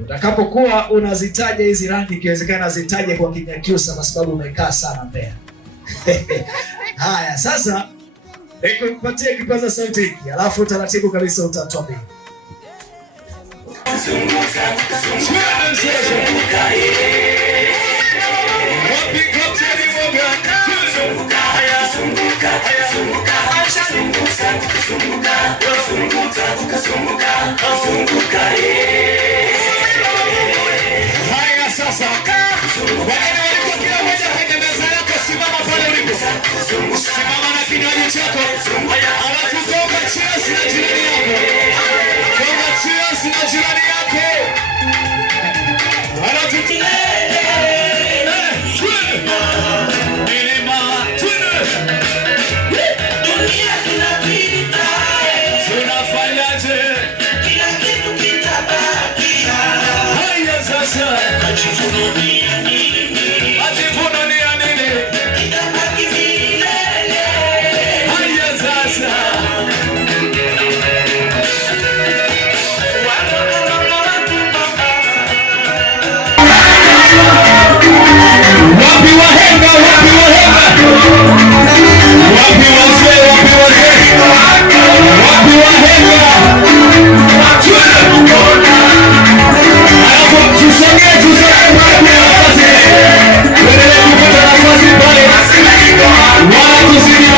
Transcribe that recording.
Utakapokuwa unazitaja hizi rangi, ikiwezekana zitaje kwa Kinyakyusa kwa sababu umekaa sana Mbeya. Haya, sasa nikupatie kipaza sauti hiki, alafu taratibu kabisa utatuambia. Haya sasa, simama pale ulipo, simama na kinywaji chako, alafu gonga cheers na jirani yako, gonga cheers na jirani yako, alafu dunia inapita, tunafanyaje? Kila kitu kitabakia. Haya sasa, majivuno ni ya nini? Majivuno ni ya nini? Kitabaki milele. Haya sasa, wapi wahenga, wapi wahenga, wapi wazee, wapi wazee, wapi wahenga, alafu tusogee pale nafasi, tuendelee kupata nafasi pale, wala tusije